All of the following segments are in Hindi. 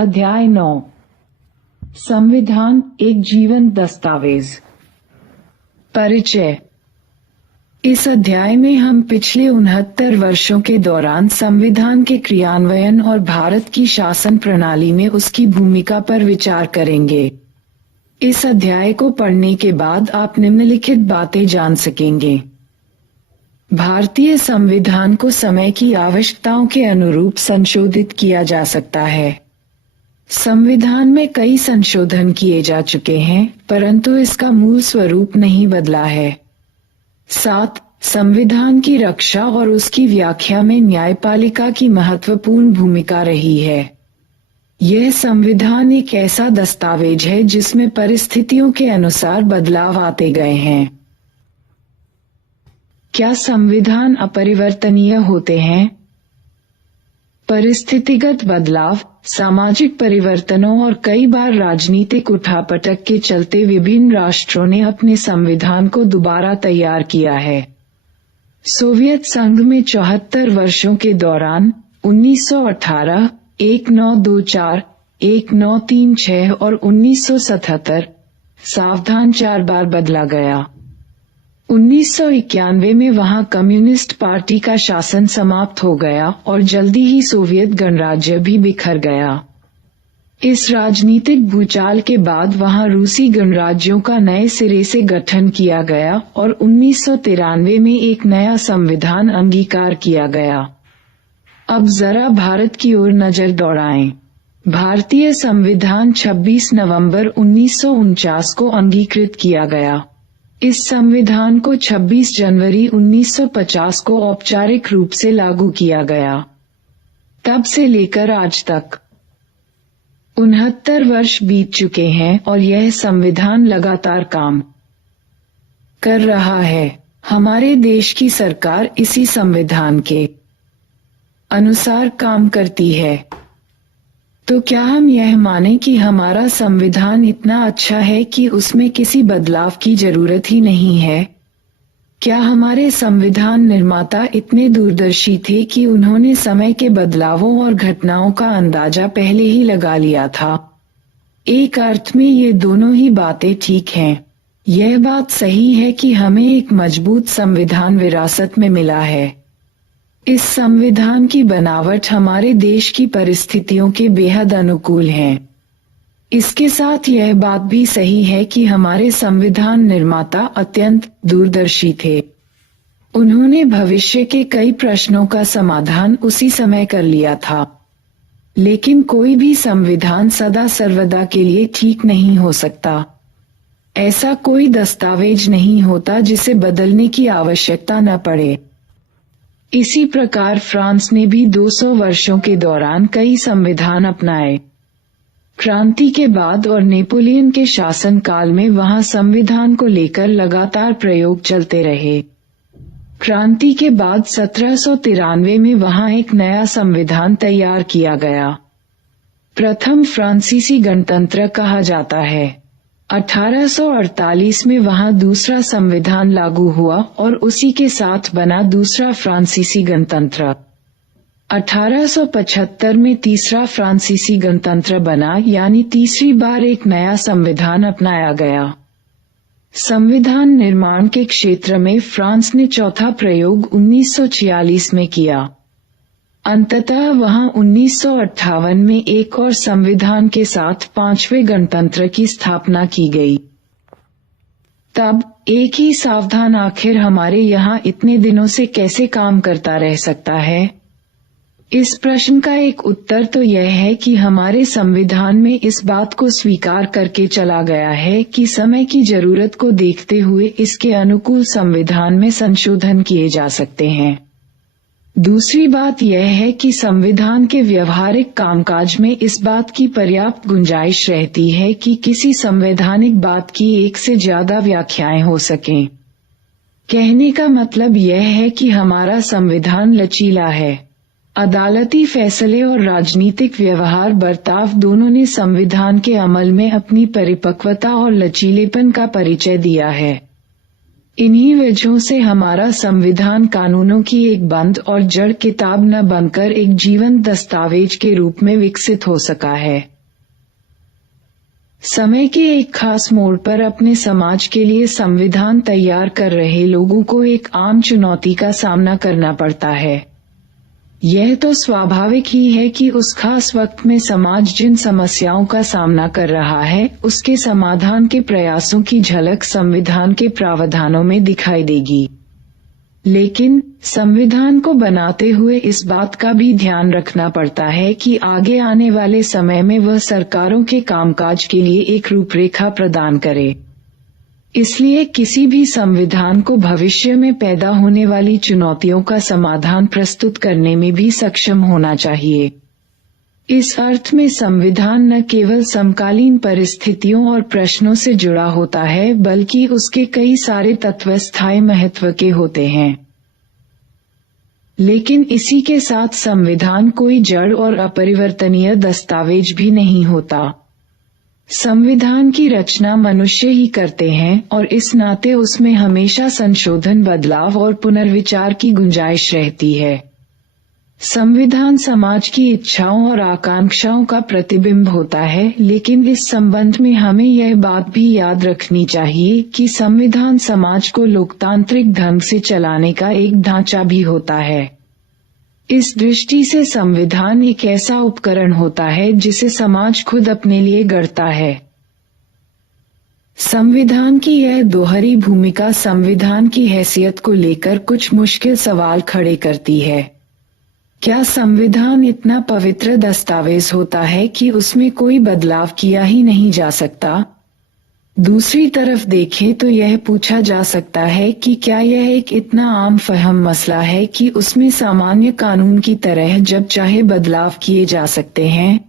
अध्याय 9 संविधान एक जीवंत दस्तावेज। परिचय। इस अध्याय में हम पिछले 69 वर्षों के दौरान संविधान के क्रियान्वयन और भारत की शासन प्रणाली में उसकी भूमिका पर विचार करेंगे। इस अध्याय को पढ़ने के बाद आप निम्नलिखित बातें जान सकेंगे। भारतीय संविधान को समय की आवश्यकताओं के अनुरूप संशोधित किया जा सकता है। संविधान में कई संशोधन किए जा चुके हैं, परंतु इसका मूल स्वरूप नहीं बदला है। 7. संविधान की रक्षा और उसकी व्याख्या में न्यायपालिका की महत्वपूर्ण भूमिका रही है। यह संविधान एक ऐसा दस्तावेज है जिसमें परिस्थितियों के अनुसार बदलाव आते गए हैं। क्या संविधान अपरिवर्तनीय होते हैं? परिस्थितिगत बदलाव, सामाजिक परिवर्तनों और कई बार राजनीतिक उठापटक के चलते विभिन्न राष्ट्रों ने अपने संविधान को दोबारा तैयार किया है। सोवियत संघ में 74 वर्षों के दौरान 1918, 1924, 1936 और 1977 संविधान 4 बार बदला गया। 1991 में वहां कम्युनिस्ट पार्टी का शासन समाप्त हो गया और जल्दी ही सोवियत गणराज्य भी बिखर गया। इस राजनीतिक भूचाल के बाद वहां रूसी गणराज्यों का नए सिरे से गठन किया गया और 1993 में एक नया संविधान अंगीकार किया गया। अब जरा भारत की ओर नजर दौड़ाएं। भारतीय संविधान 26 नवंबर 1949 को अंगीकृत किया गया। इस संविधान को 26 जनवरी 1950 को औपचारिक रूप से लागू किया गया। तब से लेकर आज तक 69 वर्ष बीत चुके हैं और यह संविधान लगातार काम कर रहा है। हमारे देश की सरकार इसी संविधान के अनुसार काम करती है। तो क्या हम यह माने कि हमारा संविधान इतना अच्छा है कि उसमें किसी बदलाव की जरूरत ही नहीं है? क्या हमारे संविधान निर्माता इतने दूरदर्शी थे कि उन्होंने समय के बदलावों और घटनाओं का अंदाजा पहले ही लगा लिया था? एक अर्थ में ये दोनों ही बातें ठीक हैं। यह बात सही है कि हमें एक मजबूत संविधान विरासत में मिला है। इस संविधान की बनावट हमारे देश की परिस्थितियों के बेहद अनुकूल है। इसके साथ यह बात भी सही है कि हमारे संविधान निर्माता अत्यंत दूरदर्शी थे। उन्होंने भविष्य के कई प्रश्नों का समाधान उसी समय कर लिया था। लेकिन कोई भी संविधान सदा सर्वदा के लिए ठीक नहीं हो सकता। ऐसा कोई दस्तावेज नहीं होता जिसे बदलने की आवश्यकता न पड़े। इसी प्रकार फ्रांस ने भी 200 वर्षों के दौरान कई संविधान अपनाए। क्रांति के बाद और नेपोलियन के शासनकाल में वहां संविधान को लेकर लगातार प्रयोग चलते रहे। क्रांति के बाद 1793 में वहां एक नया संविधान तैयार किया गया। प्रथम फ्रांसीसी गणतंत्र कहा जाता है। 1848 में वहां दूसरा संविधान लागू हुआ और उसी के साथ बना दूसरा फ्रांसीसी गणतंत्र। 1875 में तीसरा फ्रांसीसी गणतंत्र बना, यानी तीसरी बार एक नया संविधान अपनाया गया। संविधान निर्माण के क्षेत्र में फ्रांस ने चौथा प्रयोग 1946 में किया। अंततः वहां 1958 में एक और संविधान के साथ 5वें गणतंत्र की स्थापना की गई। तब एक ही संविधान आखिर हमारे यहाँ इतने दिनों से कैसे काम करता रह सकता है? इस प्रश्न का एक उत्तर तो यह है कि हमारे संविधान में इस बात को स्वीकार करके चला गया है कि समय की जरूरत को देखते हुए इसके अनुकूल संविधान में संशोधन किए जा सकते हैं। दूसरी बात यह है कि संविधान के व्यवहारिक कामकाज में इस बात की पर्याप्त गुंजाइश रहती है कि किसी संवैधानिक बात की एक से ज्यादा व्याख्याएं हो सकें। कहने का मतलब यह है कि हमारा संविधान लचीला है। अदालती फैसले और राजनीतिक व्यवहार बर्ताव दोनों ने संविधान के अमल में अपनी परिपक्वता और लचीलेपन का परिचय दिया है। इन्हीं वजहों से हमारा संविधान कानूनों की एक बंद और जड़ किताब न बनकर एक जीवंत दस्तावेज के रूप में विकसित हो सका है। समय के एक खास मोड़ पर अपने समाज के लिए संविधान तैयार कर रहे लोगों को एक आम चुनौती का सामना करना पड़ता है। यह तो स्वाभाविक ही है कि उस खास वक्त में समाज जिन समस्याओं का सामना कर रहा है उसके समाधान के प्रयासों की झलक संविधान के प्रावधानों में दिखाई देगी। लेकिन संविधान को बनाते हुए इस बात का भी ध्यान रखना पड़ता है कि आगे आने वाले समय में वह सरकारों के कामकाज के लिए एक रूपरेखा प्रदान करे। इसलिए किसी भी संविधान को भविष्य में पैदा होने वाली चुनौतियों का समाधान प्रस्तुत करने में भी सक्षम होना चाहिए। इस अर्थ में संविधान न केवल समकालीन परिस्थितियों और प्रश्नों से जुड़ा होता है बल्कि उसके कई सारे तत्व स्थायी महत्व के होते हैं। लेकिन इसी के साथ संविधान कोई जड़ और अपरिवर्तनीय दस्तावेज भी नहीं होता। संविधान की रचना मनुष्य ही करते हैं और इस नाते उसमें हमेशा संशोधन, बदलाव और पुनर्विचार की गुंजाइश रहती है। संविधान समाज की इच्छाओं और आकांक्षाओं का प्रतिबिंब होता है, लेकिन इस संबंध में हमें यह बात भी याद रखनी चाहिए कि संविधान समाज को लोकतांत्रिक ढंग से चलाने का एक ढांचा भी होता है। इस दृष्टि से संविधान एक ऐसा उपकरण होता है जिसे समाज खुद अपने लिए गढ़ता है। संविधान की यह दोहरी भूमिका संविधान की हैसियत को लेकर कुछ मुश्किल सवाल खड़े करती है। क्या संविधान इतना पवित्र दस्तावेज होता है कि उसमें कोई बदलाव किया ही नहीं जा सकता? दूसरी तरफ देखें तो यह पूछा जा सकता है कि क्या यह एक इतना आम फहम मसला है कि उसमें सामान्य कानून की तरह जब चाहे बदलाव किए जा सकते हैं?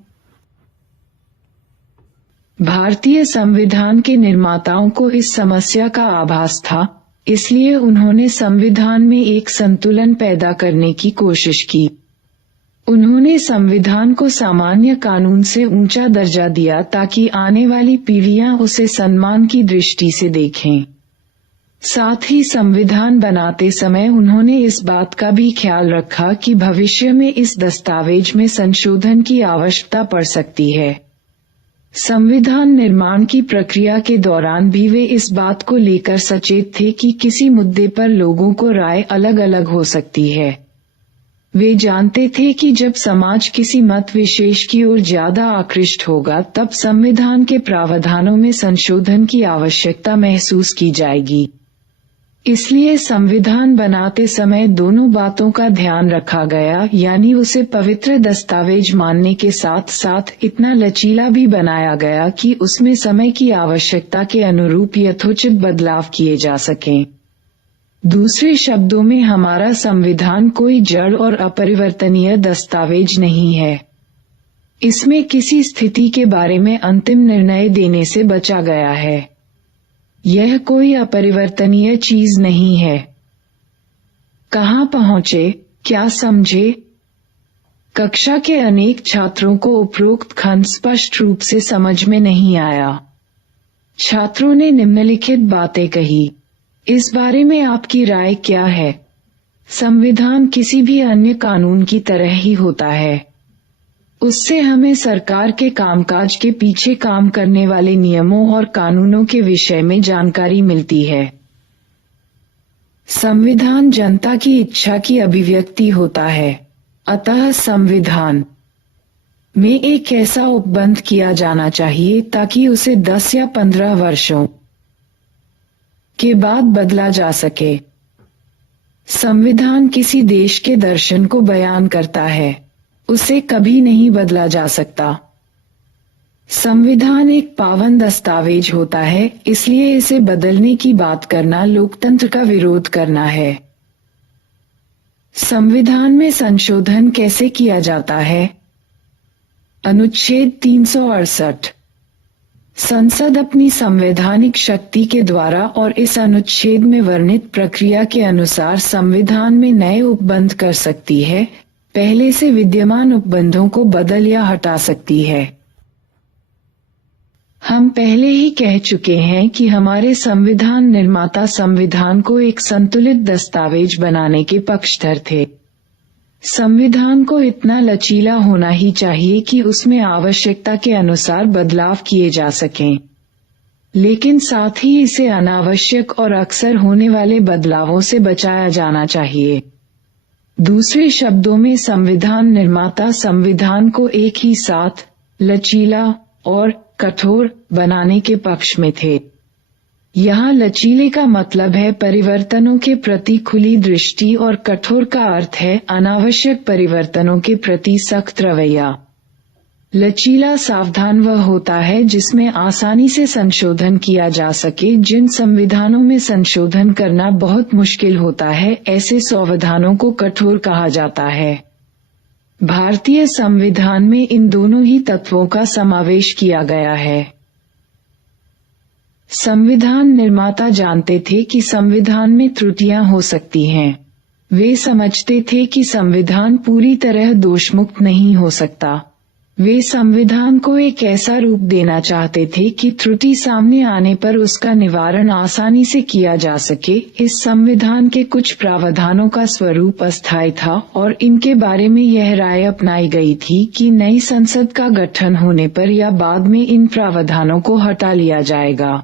भारतीय संविधान के निर्माताओं को इस समस्या का आभास था, इसलिए उन्होंने संविधान में एक संतुलन पैदा करने की कोशिश की। उन्होंने संविधान को सामान्य कानून से ऊंचा दर्जा दिया ताकि आने वाली पीढ़ियां उसे सम्मान की दृष्टि से देखें। साथ ही संविधान बनाते समय उन्होंने इस बात का भी ख्याल रखा कि भविष्य में इस दस्तावेज में संशोधन की आवश्यकता पड़ सकती है। संविधान निर्माण की प्रक्रिया के दौरान भी वे इस बात को लेकर सचेत थे कि किसी मुद्दे पर लोगों को राय अलग अलग हो सकती है। वे जानते थे कि जब समाज किसी मत विशेष की ओर ज्यादा आकृष्ट होगा तब संविधान के प्रावधानों में संशोधन की आवश्यकता महसूस की जाएगी। इसलिए संविधान बनाते समय दोनों बातों का ध्यान रखा गया, यानी उसे पवित्र दस्तावेज मानने के साथ साथ इतना लचीला भी बनाया गया कि उसमें समय की आवश्यकता के अनुरूप यथोचित बदलाव किए जा सकें। दूसरे शब्दों में हमारा संविधान कोई जड़ और अपरिवर्तनीय दस्तावेज नहीं है। इसमें किसी स्थिति के बारे में अंतिम निर्णय देने से बचा गया है। यह कोई अपरिवर्तनीय चीज नहीं है। कहाँ पहुँचे, क्या समझे? कक्षा के अनेक छात्रों को उपरोक्त खंड स्पष्ट रूप से समझ में नहीं आया। छात्रों ने निम्नलिखित बातें कही। इस बारे में आपकी राय क्या है? संविधान किसी भी अन्य कानून की तरह ही होता है। उससे हमें सरकार के कामकाज के पीछे काम करने वाले नियमों और कानूनों के विषय में जानकारी मिलती है। संविधान जनता की इच्छा की अभिव्यक्ति होता है। अतः संविधान में एक ऐसा उपबंध किया जाना चाहिए ताकि उसे 10 या 15 वर्षों के बाद बदला जा सके। संविधान किसी देश के दर्शन को बयान करता है, उसे कभी नहीं बदला जा सकता। संविधान एक पावन दस्तावेज होता है, इसलिए इसे बदलने की बात करना लोकतंत्र का विरोध करना है। संविधान में संशोधन कैसे किया जाता है? अनुच्छेद 368। संसद अपनी संवैधानिक शक्ति के द्वारा और इस अनुच्छेद में वर्णित प्रक्रिया के अनुसार संविधान में नए उपबंध कर सकती है, पहले से विद्यमान उपबंधों को बदल या हटा सकती है। हम पहले ही कह चुके हैं कि हमारे संविधान निर्माता संविधान को एक संतुलित दस्तावेज बनाने के पक्षधर थे। संविधान को इतना लचीला होना ही चाहिए कि उसमें आवश्यकता के अनुसार बदलाव किए जा सकें, लेकिन साथ ही इसे अनावश्यक और अक्सर होने वाले बदलावों से बचाया जाना चाहिए। दूसरे शब्दों में संविधान निर्माता संविधान को एक ही साथ लचीला और कठोर बनाने के पक्ष में थे। यहाँ लचीले का मतलब है परिवर्तनों के प्रति खुली दृष्टि और कठोर का अर्थ है अनावश्यक परिवर्तनों के प्रति सख्त रवैया। लचीला सावधान वह होता है जिसमें आसानी से संशोधन किया जा सके। जिन संविधानों में संशोधन करना बहुत मुश्किल होता है, ऐसे संविधानों को कठोर कहा जाता है। भारतीय संविधान में इन दोनों ही तत्वों का समावेश किया गया है। संविधान निर्माता जानते थे कि संविधान में त्रुटियां हो सकती हैं। वे समझते थे कि संविधान पूरी तरह दोषमुक्त नहीं हो सकता। वे संविधान को एक ऐसा रूप देना चाहते थे कि त्रुटि सामने आने पर उसका निवारण आसानी से किया जा सके। इस संविधान के कुछ प्रावधानों का स्वरूप अस्थायी था और इनके बारे में यह राय अपनाई गई थी कि नई संसद का गठन होने पर या बाद में इन प्रावधानों को हटा लिया जाएगा।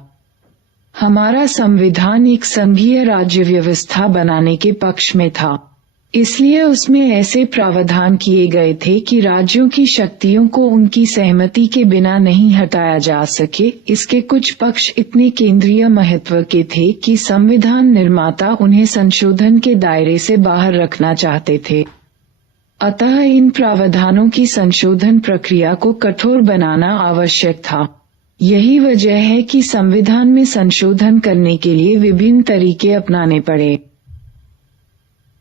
हमारा संविधान एक संघीय राज्य व्यवस्था बनाने के पक्ष में था, इसलिए उसमें ऐसे प्रावधान किए गए थे कि राज्यों की शक्तियों को उनकी सहमति के बिना नहीं हटाया जा सके। इसके कुछ पक्ष इतने केंद्रीय महत्व के थे कि संविधान निर्माता उन्हें संशोधन के दायरे से बाहर रखना चाहते थे। अतः इन प्रावधानों की संशोधन प्रक्रिया को कठोर बनाना आवश्यक था। यही वजह है कि संविधान में संशोधन करने के लिए विभिन्न तरीके अपनाने पड़े।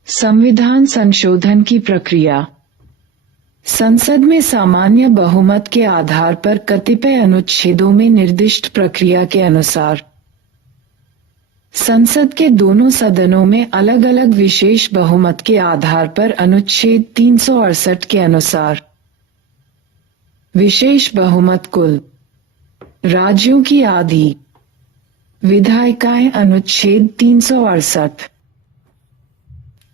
संविधान संशोधन की प्रक्रिया। संसद में सामान्य बहुमत के आधार पर कतिपय अनुच्छेदों में निर्दिष्ट प्रक्रिया के अनुसार संसद के दोनों सदनों में अलग अलग विशेष बहुमत के आधार पर अनुच्छेद 368 के अनुसार विशेष बहुमत कुल राज्यों की आधी विधायिकाएं अनुच्छेद 368।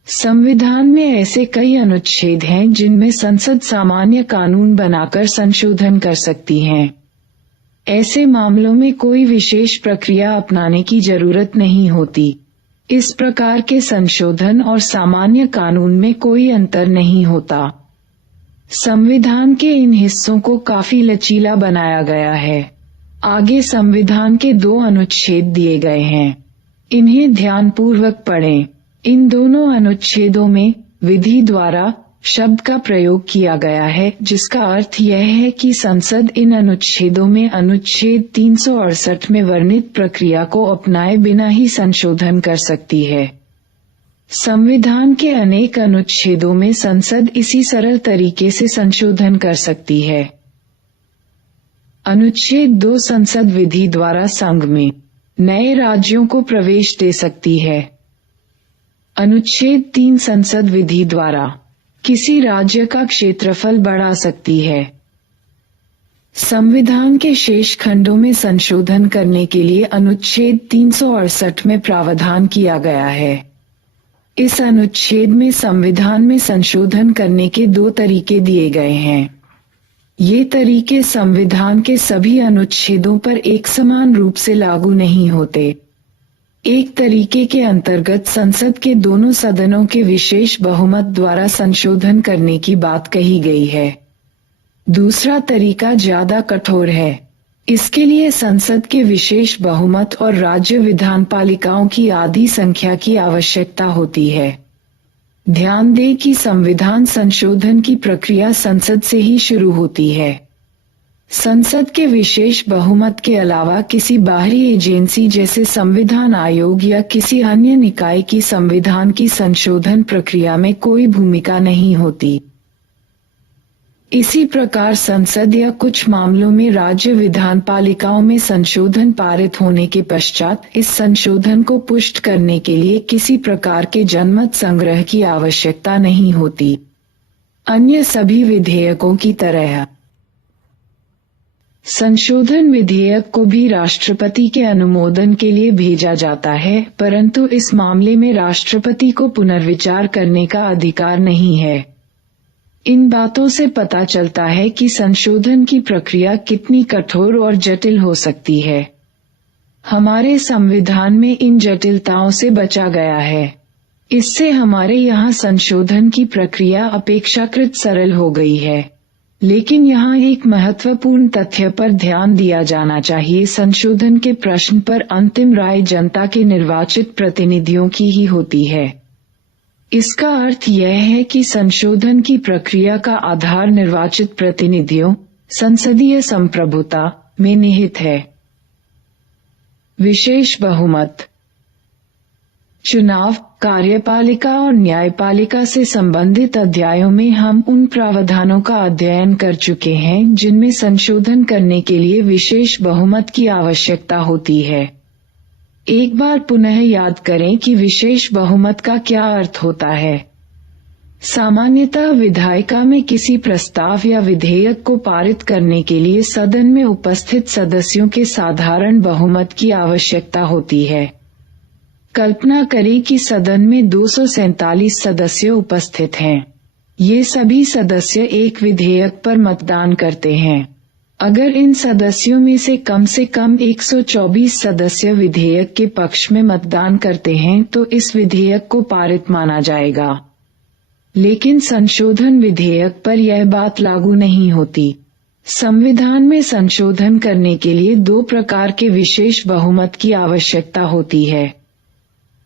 संविधान में ऐसे कई अनुच्छेद हैं जिनमें संसद सामान्य कानून बनाकर संशोधन कर सकती है। ऐसे मामलों में कोई विशेष प्रक्रिया अपनाने की जरूरत नहीं होती। इस प्रकार के संशोधन और सामान्य कानून में कोई अंतर नहीं होता। संविधान के इन हिस्सों को काफी लचीला बनाया गया है। आगे संविधान के 2 अनुच्छेद दिए गए हैं, इन्हें ध्यानपूर्वक पढ़ें। इन दोनों अनुच्छेदों में विधि द्वारा शब्द का प्रयोग किया गया है, जिसका अर्थ यह है कि संसद इन अनुच्छेदों में अनुच्छेद 368 में वर्णित प्रक्रिया को अपनाए बिना ही संशोधन कर सकती है। संविधान के अनेक अनुच्छेदों में संसद इसी सरल तरीके से संशोधन कर सकती है। अनुच्छेद 2 संसद विधि द्वारा संघ में नए राज्यों को प्रवेश दे सकती है। अनुच्छेद 3 संसद विधि द्वारा किसी राज्य का क्षेत्रफल बढ़ा सकती है। संविधान के शेष खंडों में संशोधन करने के लिए अनुच्छेद 368 में प्रावधान किया गया है। इस अनुच्छेद में संविधान में संशोधन करने के 2 तरीके दिए गए हैं। ये तरीके संविधान के सभी अनुच्छेदों पर एक समान रूप से लागू नहीं होते। एक तरीके के अंतर्गत संसद के दोनों सदनों के विशेष बहुमत द्वारा संशोधन करने की बात कही गई है। दूसरा तरीका ज्यादा कठोर है। इसके लिए संसद के विशेष बहुमत और राज्य विधानपालिकाओं की आधी संख्या की आवश्यकता होती है। ध्यान दें कि संविधान संशोधन की प्रक्रिया संसद से ही शुरू होती है। संसद के विशेष बहुमत के अलावा किसी बाहरी एजेंसी जैसे संविधान आयोग या किसी अन्य निकाय की संविधान की संशोधन प्रक्रिया में कोई भूमिका नहीं होती। इसी प्रकार संसद या कुछ मामलों में राज्य विधानपालिकाओं में संशोधन पारित होने के पश्चात इस संशोधन को पुष्ट करने के लिए किसी प्रकार के जनमत संग्रह की आवश्यकता नहीं होती। अन्य सभी विधेयकों की तरह संशोधन विधेयक को भी राष्ट्रपति के अनुमोदन के लिए भेजा जाता है, परंतु इस मामले में राष्ट्रपति को पुनर्विचार करने का अधिकार नहीं है। इन बातों से पता चलता है कि संशोधन की प्रक्रिया कितनी कठोर और जटिल हो सकती है। हमारे संविधान में इन जटिलताओं से बचा गया है। इससे हमारे यहाँ संशोधन की प्रक्रिया अपेक्षाकृत सरल हो गई है। लेकिन यहाँ एक महत्वपूर्ण तथ्य पर ध्यान दिया जाना चाहिए, संशोधन के प्रश्न पर अंतिम राय जनता के निर्वाचित प्रतिनिधियों की ही होती है। इसका अर्थ यह है कि संशोधन की प्रक्रिया का आधार निर्वाचित प्रतिनिधियों, संसदीय संप्रभुता में निहित है। विशेष बहुमत। चुनाव, कार्यपालिका और न्यायपालिका से संबंधित अध्यायों में हम उन प्रावधानों का अध्ययन कर चुके हैं जिनमें संशोधन करने के लिए विशेष बहुमत की आवश्यकता होती है। एक बार पुनः याद करें कि विशेष बहुमत का क्या अर्थ होता है। सामान्यतः विधायिका में किसी प्रस्ताव या विधेयक को पारित करने के लिए सदन में उपस्थित सदस्यों के साधारण बहुमत की आवश्यकता होती है। कल्पना करें कि सदन में 247 सदस्य उपस्थित हैं। ये सभी सदस्य एक विधेयक पर मतदान करते हैं। अगर इन सदस्यों में से कम 124 सदस्य विधेयक के पक्ष में मतदान करते हैं तो इस विधेयक को पारित माना जाएगा। लेकिन संशोधन विधेयक पर यह बात लागू नहीं होती। संविधान में संशोधन करने के लिए 2 प्रकार के विशेष बहुमत की आवश्यकता होती है।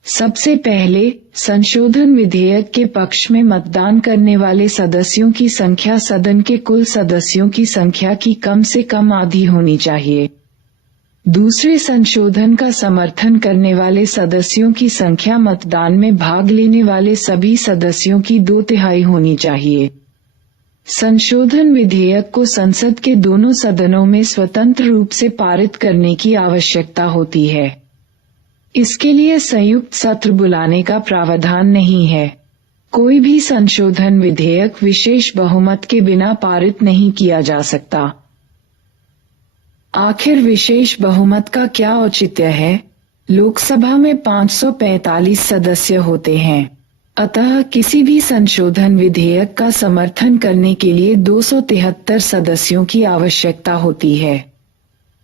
सबसे पहले, संशोधन विधेयक के पक्ष में मतदान करने वाले सदस्यों की संख्या सदन के कुल सदस्यों की संख्या की कम से कम आधी होनी चाहिए। दूसरे, संशोधन का समर्थन करने वाले सदस्यों की संख्या मतदान में भाग लेने वाले सभी सदस्यों की 2/3 होनी चाहिए। संशोधन विधेयक को संसद के दोनों सदनों में स्वतंत्र रूप से पारित करने की आवश्यकता होती है। इसके लिए संयुक्त सत्र बुलाने का प्रावधान नहीं है। कोई भी संशोधन विधेयक विशेष बहुमत के बिना पारित नहीं किया जा सकता। आखिर विशेष बहुमत का क्या औचित्य है? लोकसभा में 545 सदस्य होते हैं, अतः किसी भी संशोधन विधेयक का समर्थन करने के लिए 273 सदस्यों की आवश्यकता होती है।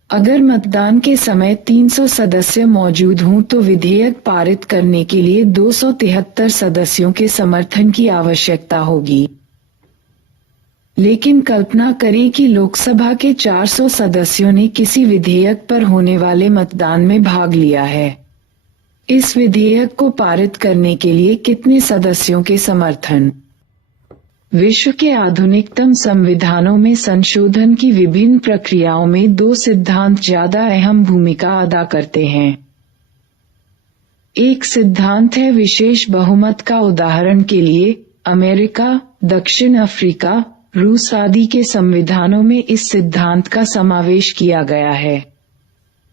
अगर मतदान के समय 300 सदस्य मौजूद हों तो विधेयक पारित करने के लिए 273 सदस्यों के समर्थन की आवश्यकता होगी। लेकिन कल्पना करें कि लोकसभा के 400 सदस्यों ने किसी विधेयक पर होने वाले मतदान में भाग लिया है। इस विधेयक को पारित करने के लिए कितने सदस्यों के समर्थन? विश्व के आधुनिकतम संविधानों में संशोधन की विभिन्न प्रक्रियाओं में 2 सिद्धांत ज्यादा अहम भूमिका अदा करते हैं। एक सिद्धांत है विशेष बहुमत का। उदाहरण के लिए अमेरिका, दक्षिण अफ्रीका, रूस आदि के संविधानों में इस सिद्धांत का समावेश किया गया है।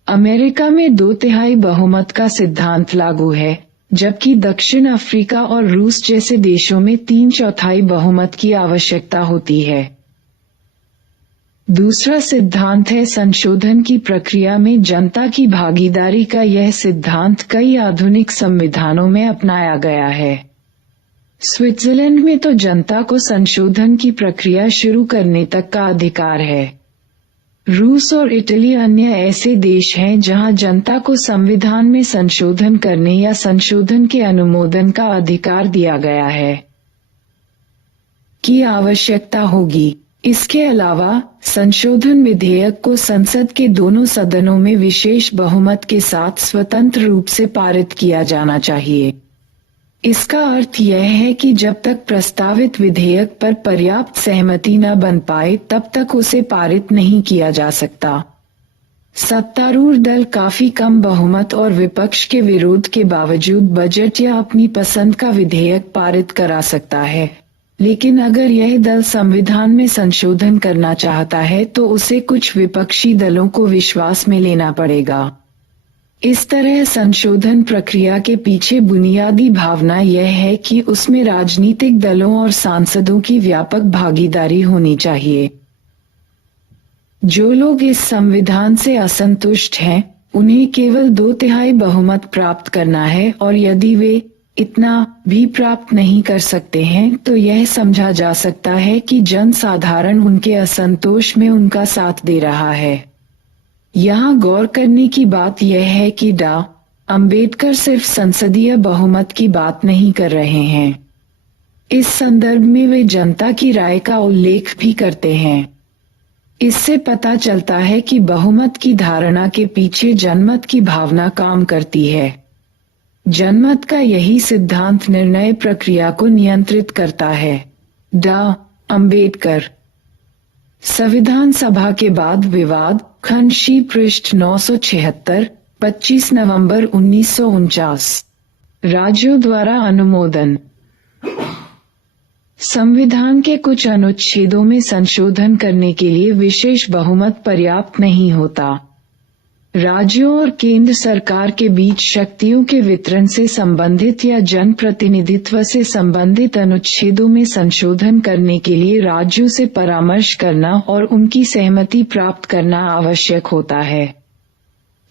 अमेरिका में 2/3 बहुमत का सिद्धांत लागू है, जबकि दक्षिण अफ्रीका और रूस जैसे देशों में 3/4 बहुमत की आवश्यकता होती है। दूसरा सिद्धांत है संशोधन की प्रक्रिया में जनता की भागीदारी का। यह सिद्धांत कई आधुनिक संविधानों में अपनाया गया है। स्विट्जरलैंड में तो जनता को संशोधन की प्रक्रिया शुरू करने तक का अधिकार है। रूस और इटली अन्य ऐसे देश हैं जहां जनता को संविधान में संशोधन करने या संशोधन के अनुमोदन का अधिकार दिया गया है की आवश्यकता होगी। इसके अलावा संशोधन विधेयक को संसद के दोनों सदनों में विशेष बहुमत के साथ स्वतंत्र रूप से पारित किया जाना चाहिए। इसका अर्थ यह है कि जब तक प्रस्तावित विधेयक पर पर्याप्त सहमति न बन पाए तब तक उसे पारित नहीं किया जा सकता। सत्तारूढ़ दल काफी कम बहुमत और विपक्ष के विरोध के बावजूद बजट या अपनी पसंद का विधेयक पारित करा सकता है, लेकिन अगर यह दल संविधान में संशोधन करना चाहता है तो उसे कुछ विपक्षी दलों को विश्वास में लेना पड़ेगा। इस तरह संशोधन प्रक्रिया के पीछे बुनियादी भावना यह है कि उसमें राजनीतिक दलों और सांसदों की व्यापक भागीदारी होनी चाहिए। जो लोग इस संविधान से असंतुष्ट हैं, उन्हें केवल 2/3 बहुमत प्राप्त करना है और यदि वे इतना भी प्राप्त नहीं कर सकते हैं तो यह समझा जा सकता है कि जनसाधारण उनके असंतोष में उनका साथ दे रहा है। यहाँ गौर करने की बात यह है कि डॉ. अंबेडकर सिर्फ संसदीय बहुमत की बात नहीं कर रहे हैं। इस संदर्भ में वे जनता की राय का उल्लेख भी करते हैं। इससे पता चलता है कि बहुमत की धारणा के पीछे जनमत की भावना काम करती है। जनमत का यही सिद्धांत निर्णय प्रक्रिया को नियंत्रित करता है। डॉ. अंबेडकर। संविधान सभा के बाद विवाद, खंड शी, पृष्ठ 976, 25 नवंबर 1949। राज्यों द्वारा अनुमोदन। संविधान के कुछ अनुच्छेदों में संशोधन करने के लिए विशेष बहुमत पर्याप्त नहीं होता। राज्यों और केंद्र सरकार के बीच शक्तियों के वितरण से संबंधित या जन प्रतिनिधित्व से संबंधित अनुच्छेदों में संशोधन करने के लिए राज्यों से परामर्श करना और उनकी सहमति प्राप्त करना आवश्यक होता है।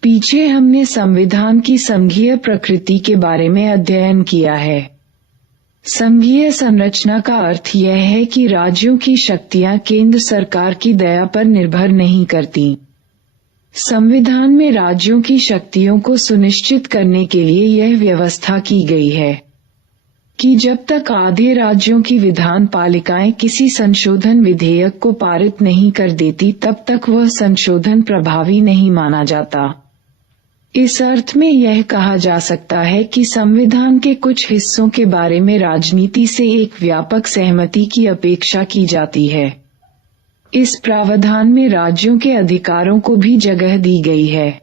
पीछे हमने संविधान की संघीय प्रकृति के बारे में अध्ययन किया है। संघीय संरचना का अर्थ यह है कि राज्यों की शक्तियां केंद्र सरकार की दया पर निर्भर नहीं करती। संविधान में राज्यों की शक्तियों को सुनिश्चित करने के लिए यह व्यवस्था की गई है कि जब तक आधे राज्यों की विधान पालिकाएं किसी संशोधन विधेयक को पारित नहीं कर देती तब तक वह संशोधन प्रभावी नहीं माना जाता। इस अर्थ में यह कहा जा सकता है कि संविधान के कुछ हिस्सों के बारे में राजनीति से एक व्यापक सहमति की अपेक्षा की जाती है। इस प्रावधान में राज्यों के अधिकारों को भी जगह दी गई है।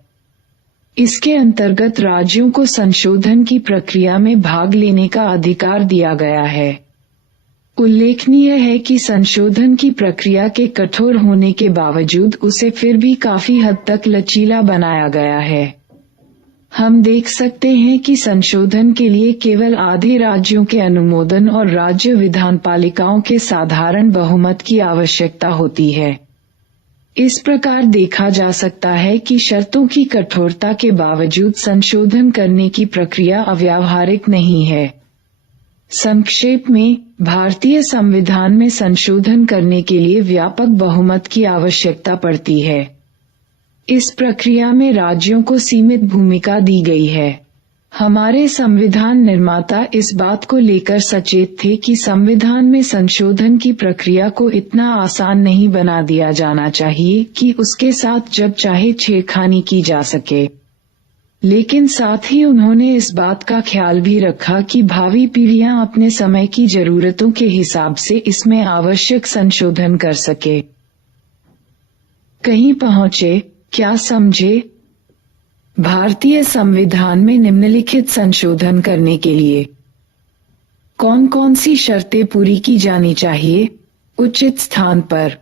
इसके अंतर्गत राज्यों को संशोधन की प्रक्रिया में भाग लेने का अधिकार दिया गया है। उल्लेखनीय है कि संशोधन की प्रक्रिया के कठोर होने के बावजूद उसे फिर भी काफी हद तक लचीला बनाया गया है। हम देख सकते हैं कि संशोधन के लिए केवल आधे राज्यों के अनुमोदन और राज्य विधानपालिकाओं के साधारण बहुमत की आवश्यकता होती है। इस प्रकार देखा जा सकता है कि शर्तों की कठोरता के बावजूद संशोधन करने की प्रक्रिया अव्यावहारिक नहीं है। संक्षेप में, भारतीय संविधान में संशोधन करने के लिए व्यापक बहुमत की आवश्यकता पड़ती है। इस प्रक्रिया में राज्यों को सीमित भूमिका दी गई है। हमारे संविधान निर्माता इस बात को लेकर सचेत थे कि संविधान में संशोधन की प्रक्रिया को इतना आसान नहीं बना दिया जाना चाहिए कि उसके साथ जब चाहे छेड़खानी की जा सके। लेकिन साथ ही उन्होंने इस बात का ख्याल भी रखा कि भावी पीढ़ियां अपने समय की जरूरतों के हिसाब से इसमें आवश्यक संशोधन कर सके। कहीं पहुँचे, क्या समझे? भारतीय संविधान में निम्नलिखित संशोधन करने के लिए कौन कौन सी शर्तें पूरी की जानी चाहिए? उचित स्थान पर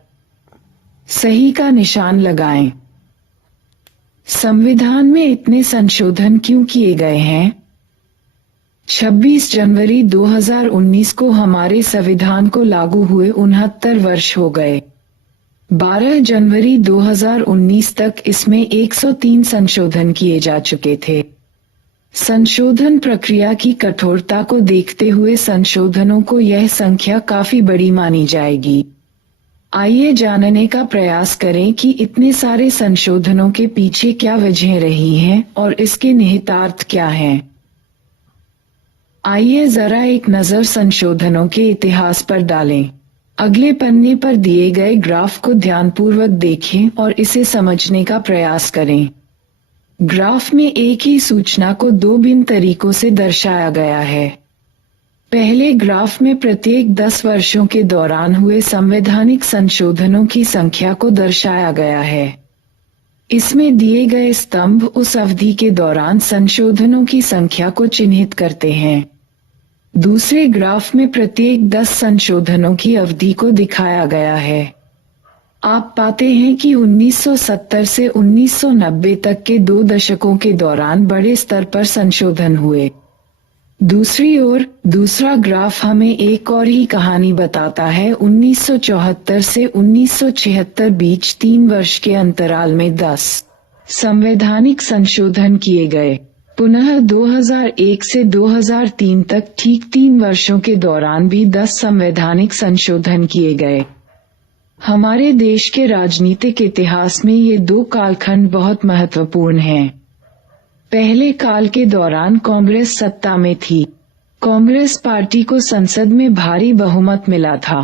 सही का निशान लगाएं। संविधान में इतने संशोधन क्यों किए गए हैं? 26 जनवरी 2019 को हमारे संविधान को लागू हुए 69 वर्ष हो गए। 12 जनवरी 2019 तक इसमें 103 संशोधन किए जा चुके थे। संशोधन प्रक्रिया की कठोरता को देखते हुए संशोधनों को यह संख्या काफी बड़ी मानी जाएगी। आइए जानने का प्रयास करें कि इतने सारे संशोधनों के पीछे क्या वजह रही हैं और इसके निहितार्थ क्या हैं। आइए जरा एक नजर संशोधनों के इतिहास पर डालें। अगले पन्ने पर दिए गए ग्राफ को ध्यानपूर्वक देखें और इसे समझने का प्रयास करें। ग्राफ में एक ही सूचना को दो भिन्न तरीकों से दर्शाया गया है। पहले ग्राफ में प्रत्येक 10 वर्षों के दौरान हुए संवैधानिक संशोधनों की संख्या को दर्शाया गया है। इसमें दिए गए स्तंभ उस अवधि के दौरान संशोधनों की संख्या को चिन्हित करते हैं। दूसरे ग्राफ में प्रत्येक 10 संशोधनों की अवधि को दिखाया गया है। आप पाते हैं कि 1970 से 1990 तक के 2 दशकों के दौरान बड़े स्तर पर संशोधन हुए। दूसरी ओर दूसरा ग्राफ हमें एक और ही कहानी बताता है। 1974 से 1976 बीच 3 वर्ष के अंतराल में 10 संवैधानिक संशोधन किए गए। पुनः 2001 से 2003 तक ठीक 3 वर्षों के दौरान भी 10 संवैधानिक संशोधन किए गए। हमारे देश के राजनीतिक इतिहास में ये 2 कालखंड बहुत महत्वपूर्ण हैं। पहले काल के दौरान कांग्रेस सत्ता में थी। कांग्रेस पार्टी को संसद में भारी बहुमत मिला था।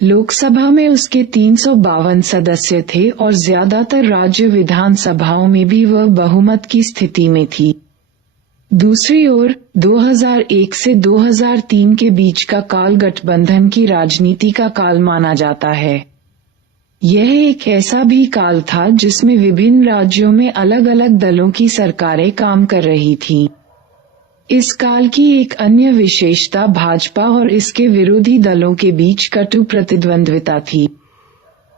लोकसभा में उसके 352 सदस्य थे और ज्यादातर राज्य विधानसभाओं में भी वह बहुमत की स्थिति में थी। दूसरी ओर 2001 से 2003 के बीच का काल गठबंधन की राजनीति का काल माना जाता है। यह एक ऐसा भी काल था जिसमें विभिन्न राज्यों में अलग अलग दलों की सरकारें काम कर रही थीं। इस काल की एक अन्य विशेषता भाजपा और इसके विरोधी दलों के बीच कटु प्रतिद्वंद्विता थी।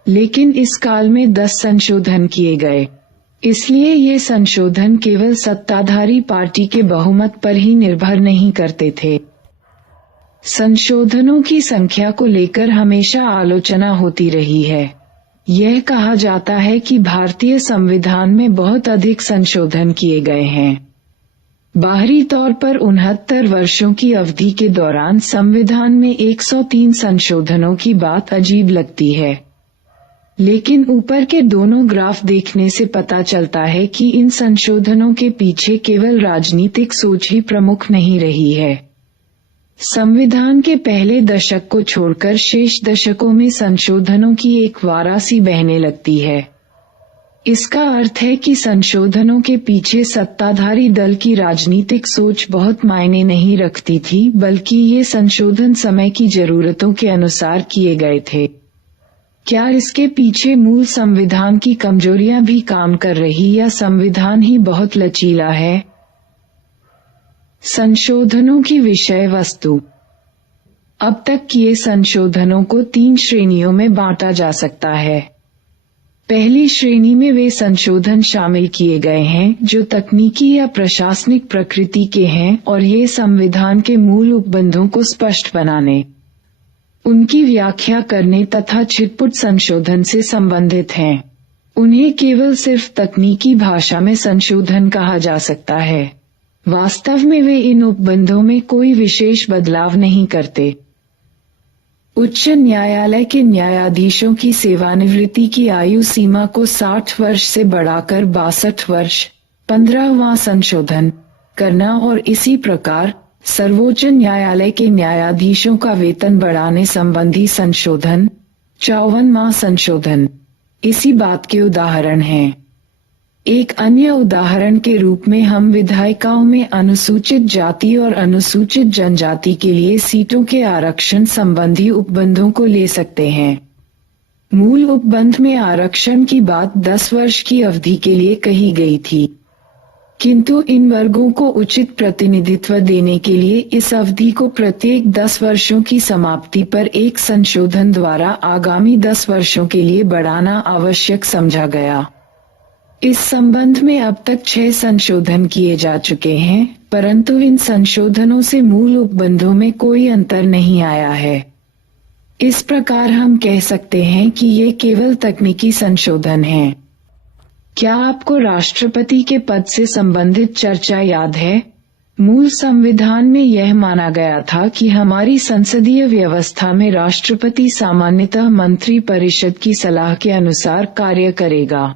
लेकिन इस काल में 10 संशोधन किए गए, इसलिए ये संशोधन केवल सत्ताधारी पार्टी के बहुमत पर ही निर्भर नहीं करते थे। संशोधनों की संख्या को लेकर हमेशा आलोचना होती रही है। यह कहा जाता है कि भारतीय संविधान में बहुत अधिक संशोधन किए गए हैं। बाहरी तौर पर 69 वर्षों की अवधि के दौरान संविधान में 103 संशोधनों की बात अजीब लगती है, लेकिन ऊपर के दोनों ग्राफ देखने से पता चलता है कि इन संशोधनों के पीछे केवल राजनीतिक सोच ही प्रमुख नहीं रही है। संविधान के पहले दशक को छोड़कर शेष दशकों में संशोधनों की एक वारासी बहने लगती है। इसका अर्थ है कि संशोधनों के पीछे सत्ताधारी दल की राजनीतिक सोच बहुत मायने नहीं रखती थी, बल्कि ये संशोधन समय की जरूरतों के अनुसार किए गए थे। क्या इसके पीछे मूल संविधान की कमजोरियां भी काम कर रही या संविधान ही बहुत लचीला है? संशोधनों की विषय वस्तु। अब तक किए संशोधनों को 3 श्रेणियों में बांटा जा सकता है। पहली श्रेणी में वे संशोधन शामिल किए गए हैं जो तकनीकी या प्रशासनिक प्रकृति के हैं और ये संविधान के मूल उपबंधों को स्पष्ट बनाने, उनकी व्याख्या करने तथा छिटपुट संशोधन से संबंधित हैं। उन्हें केवल सिर्फ तकनीकी भाषा में संशोधन कहा जा सकता है। वास्तव में वे इन उपबंधों में कोई विशेष बदलाव नहीं करते। उच्च न्यायालय के न्यायाधीशों की सेवानिवृत्ति की आयु सीमा को 60 वर्ष से बढ़ाकर 62 वर्ष 15वां संशोधन करना और इसी प्रकार सर्वोच्च न्यायालय के न्यायाधीशों का वेतन बढ़ाने संबंधी संशोधन 54वां संशोधन इसी बात के उदाहरण हैं। एक अन्य उदाहरण के रूप में हम विधायिकाओं में अनुसूचित जाति और अनुसूचित जनजाति के लिए सीटों के आरक्षण संबंधी उपबंधों को ले सकते हैं। मूल उपबंध में आरक्षण की बात 10 वर्ष की अवधि के लिए कही गई थी, किंतु इन वर्गों को उचित प्रतिनिधित्व देने के लिए इस अवधि को प्रत्येक 10 वर्षों की समाप्ति पर एक संशोधन द्वारा आगामी 10 वर्षों के लिए बढ़ाना आवश्यक समझा गया। इस संबंध में अब तक 6 संशोधन किए जा चुके हैं, परंतु इन संशोधनों से मूल उपबंधों में कोई अंतर नहीं आया है। इस प्रकार हम कह सकते हैं कि ये केवल तकनीकी संशोधन हैं। क्या आपको राष्ट्रपति के पद से संबंधित चर्चा याद है? मूल संविधान में यह माना गया था कि हमारी संसदीय व्यवस्था में राष्ट्रपति सामान्यतः मंत्री परिषद की सलाह के अनुसार कार्य करेगा।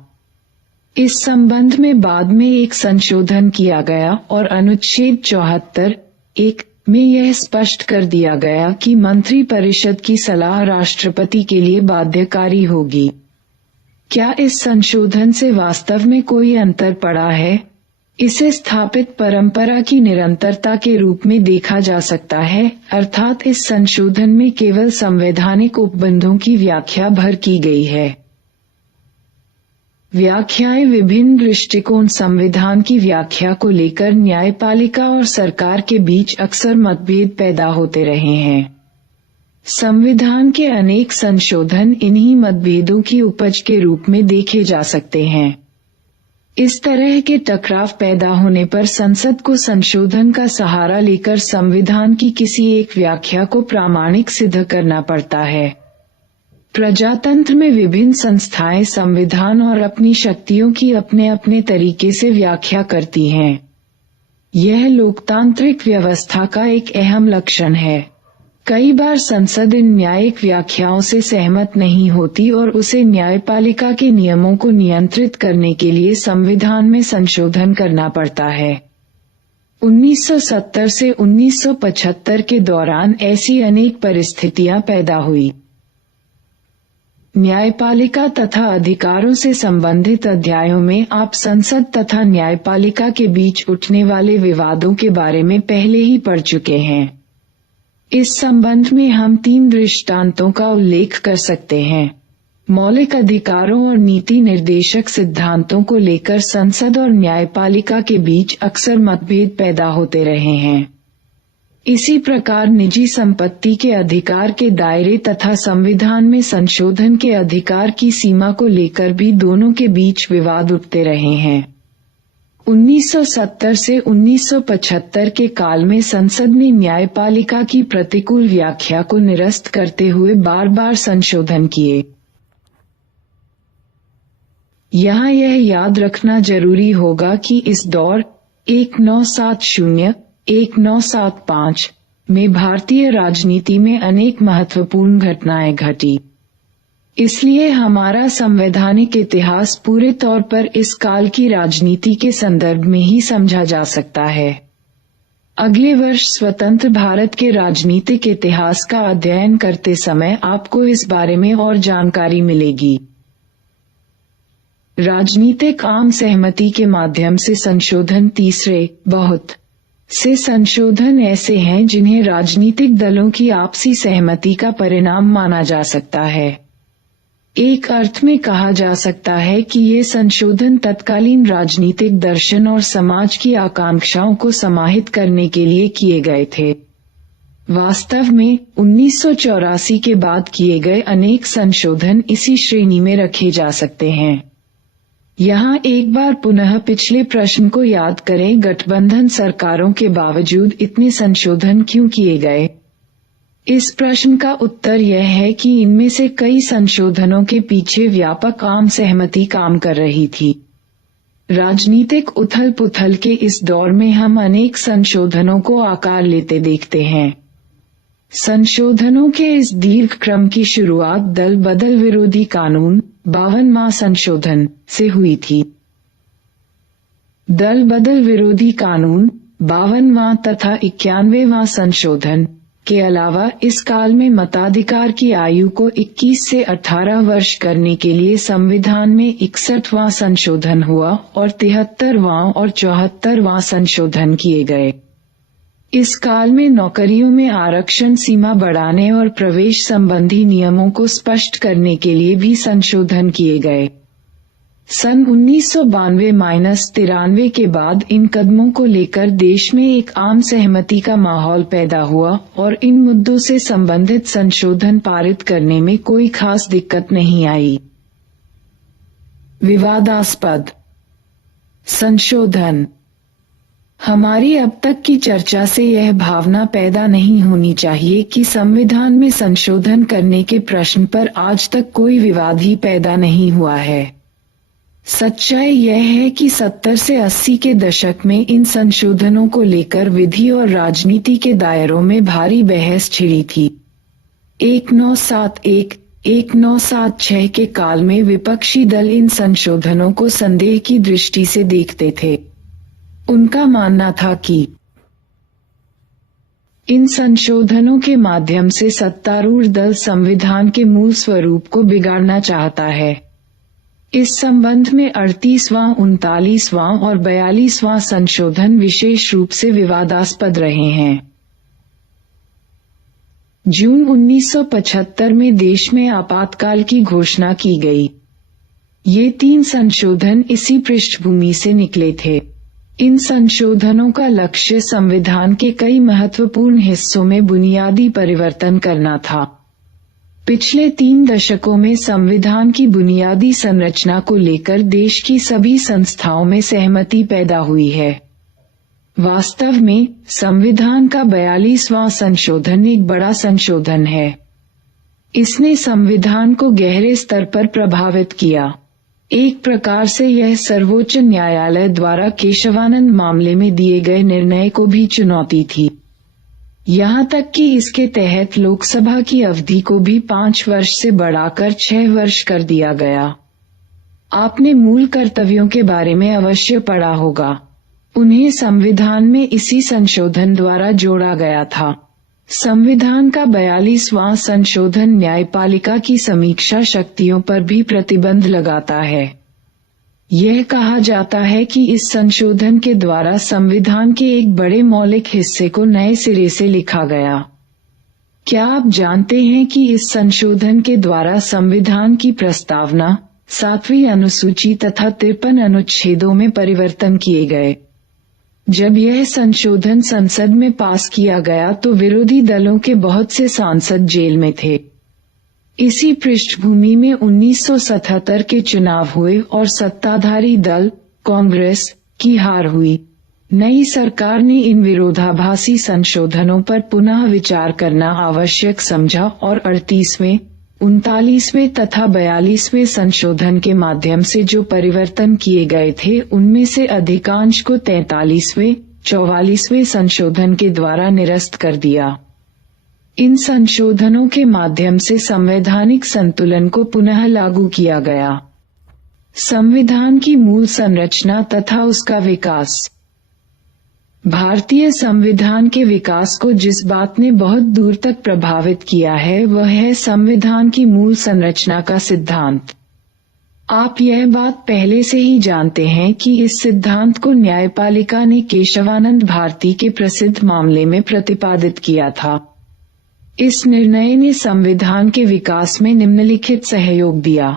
इस संबंध में बाद में एक संशोधन किया गया और अनुच्छेद 74(1) में यह स्पष्ट कर दिया गया कि मंत्री परिषद की सलाह राष्ट्रपति के लिए बाध्यकारी होगी। क्या इस संशोधन से वास्तव में कोई अंतर पड़ा है? इसे स्थापित परंपरा की निरंतरता के रूप में देखा जा सकता है, अर्थात इस संशोधन में केवल संवैधानिक उपबंधों की व्याख्या भर की गई है। व्याख्याएं विभिन्न दृष्टिकोण। संविधान की व्याख्या को लेकर न्यायपालिका और सरकार के बीच अक्सर मतभेद पैदा होते रहे हैं। संविधान के अनेक संशोधन इन्हीं मतभेदों की उपज के रूप में देखे जा सकते हैं। इस तरह के टकराव पैदा होने पर संसद को संशोधन का सहारा लेकर संविधान की किसी एक व्याख्या को प्रामाणिक सिद्ध करना पड़ता है। प्रजातंत्र में विभिन्न संस्थाएं संविधान और अपनी शक्तियों की अपने अपने तरीके से व्याख्या करती हैं। यह लोकतांत्रिक व्यवस्था का एक अहम लक्षण है। कई बार संसद इन न्यायिक व्याख्याओं से सहमत नहीं होती और उसे न्यायपालिका के नियमों को नियंत्रित करने के लिए संविधान में संशोधन करना पड़ता है। 1970 से 1975 के दौरान ऐसी अनेक परिस्थितियां पैदा हुई। न्यायपालिका तथा अधिकारों से संबंधित अध्यायों में आप संसद तथा न्यायपालिका के बीच उठने वाले विवादों के बारे में पहले ही पढ़ चुके हैं। इस संबंध में हम 3 दृष्टांतों का उल्लेख कर सकते हैं। मौलिक अधिकारों और नीति निर्देशक सिद्धांतों को लेकर संसद और न्यायपालिका के बीच अक्सर मतभेद पैदा होते रहे हैं। इसी प्रकार निजी संपत्ति के अधिकार के दायरे तथा संविधान में संशोधन के अधिकार की सीमा को लेकर भी दोनों के बीच विवाद उठते रहे हैं। 1970 से 1975 के काल में संसद ने न्यायपालिका की प्रतिकूल व्याख्या को निरस्त करते हुए बार बार संशोधन किए। यहाँ यह याद रखना जरूरी होगा कि इस दौर 1970-1975 में भारतीय राजनीति में अनेक महत्वपूर्ण घटनाएं घटी। इसलिए हमारा संवैधानिक इतिहास पूरे तौर पर इस काल की राजनीति के संदर्भ में ही समझा जा सकता है। अगले वर्ष स्वतंत्र भारत के राजनीतिक इतिहास का अध्ययन करते समय आपको इस बारे में और जानकारी मिलेगी। राजनीतिक आम सहमति के माध्यम से संशोधन। तीसरे, बहुत से संशोधन ऐसे हैं जिन्हें राजनीतिक दलों की आपसी सहमति का परिणाम माना जा सकता है। एक अर्थ में कहा जा सकता है कि ये संशोधन तत्कालीन राजनीतिक दर्शन और समाज की आकांक्षाओं को समाहित करने के लिए किए गए थे। वास्तव में 1984 के बाद किए गए अनेक संशोधन इसी श्रेणी में रखे जा सकते हैं। यहाँ एक बार पुनः पिछले प्रश्न को याद करें, गठबंधन सरकारों के बावजूद इतने संशोधन क्यों किए गए? इस प्रश्न का उत्तर यह है कि इनमें से कई संशोधनों के पीछे व्यापक आम सहमति काम कर रही थी। राजनीतिक उथल-पुथल के इस दौर में हम अनेक संशोधनों को आकार लेते देखते हैं। संशोधनों के इस दीर्घ क्रम की शुरुआत दल बदल विरोधी कानून 52वां संशोधन से हुई थी। दल बदल विरोधी कानून 52वां तथा 91वां संशोधन के अलावा इस काल में मताधिकार की आयु को 21 से 18 वर्ष करने के लिए संविधान में 61वां संशोधन हुआ और 73वां और 74वां संशोधन किए गए। इस काल में नौकरियों में आरक्षण सीमा बढ़ाने और प्रवेश संबंधी नियमों को स्पष्ट करने के लिए भी संशोधन किए गए। सन 1992-93 के बाद इन कदमों को लेकर देश में एक आम सहमति का माहौल पैदा हुआ और इन मुद्दों से संबंधित संशोधन पारित करने में कोई खास दिक्कत नहीं आई। विवादास्पद संशोधन। हमारी अब तक की चर्चा से यह भावना पैदा नहीं होनी चाहिए कि संविधान में संशोधन करने के प्रश्न पर आज तक कोई विवाद ही पैदा नहीं हुआ है। सच्चाई यह है कि 70 से 80 के दशक में इन संशोधनों को लेकर विधि और राजनीति के दायरों में भारी बहस छिड़ी थी। 1971-1976 के काल में विपक्षी दल इन संशोधनों को संदेह की दृष्टि से देखते थे। उनका मानना था कि इन संशोधनों के माध्यम से सत्तारूढ़ दल संविधान के मूल स्वरूप को बिगाड़ना चाहता है। इस संबंध में 38वां, 39वां और 42वां संशोधन विशेष रूप से विवादास्पद रहे हैं। जून 1975 में देश में आपातकाल की घोषणा की गई। ये 3 संशोधन इसी पृष्ठभूमि से निकले थे। इन संशोधनों का लक्ष्य संविधान के कई महत्वपूर्ण हिस्सों में बुनियादी परिवर्तन करना था। पिछले 3 दशकों में संविधान की बुनियादी संरचना को लेकर देश की सभी संस्थाओं में सहमति पैदा हुई है। वास्तव में संविधान का 42वां संशोधन एक बड़ा संशोधन है। इसने संविधान को गहरे स्तर पर प्रभावित किया। एक प्रकार से यह सर्वोच्च न्यायालय द्वारा केशवानंद मामले में दिए गए निर्णय को भी चुनौती थी। यहाँ तक कि इसके तहत लोकसभा की अवधि को भी 5 वर्ष से बढ़ाकर 6 वर्ष कर दिया गया। आपने मूल कर्तव्यों के बारे में अवश्य पढ़ा होगा। उन्हें संविधान में इसी संशोधन द्वारा जोड़ा गया था। संविधान का 42वां संशोधन न्यायपालिका की समीक्षा शक्तियों पर भी प्रतिबंध लगाता है। यह कहा जाता है कि इस संशोधन के द्वारा संविधान के एक बड़े मौलिक हिस्से को नए सिरे से लिखा गया। क्या आप जानते हैं कि इस संशोधन के द्वारा संविधान की प्रस्तावना, 7वीं अनुसूची तथा 53 अनुच्छेदों में परिवर्तन किए गए। जब यह संशोधन संसद में पास किया गया तो विरोधी दलों के बहुत से सांसद जेल में थे। इसी पृष्ठभूमि में 1977 के चुनाव हुए और सत्ताधारी दल कांग्रेस की हार हुई। नई सरकार ने इन विरोधाभासी संशोधनों पर पुनः विचार करना आवश्यक समझा और 38वें, 39वें तथा 42वें संशोधन के माध्यम से जो परिवर्तन किए गए थे उनमें से अधिकांश को 43वें, 44वें संशोधन के द्वारा निरस्त कर दिया। इन संशोधनों के माध्यम से संवैधानिक संतुलन को पुनः लागू किया गया। संविधान की मूल संरचना तथा उसका विकास। भारतीय संविधान के विकास को जिस बात ने बहुत दूर तक प्रभावित किया है वह है संविधान की मूल संरचना का सिद्धांत। आप यह बात पहले से ही जानते हैं कि इस सिद्धांत को न्यायपालिका ने केशवानंद भारती के प्रसिद्ध मामले में प्रतिपादित किया था। इस निर्णय ने संविधान के विकास में निम्नलिखित सहयोग दिया।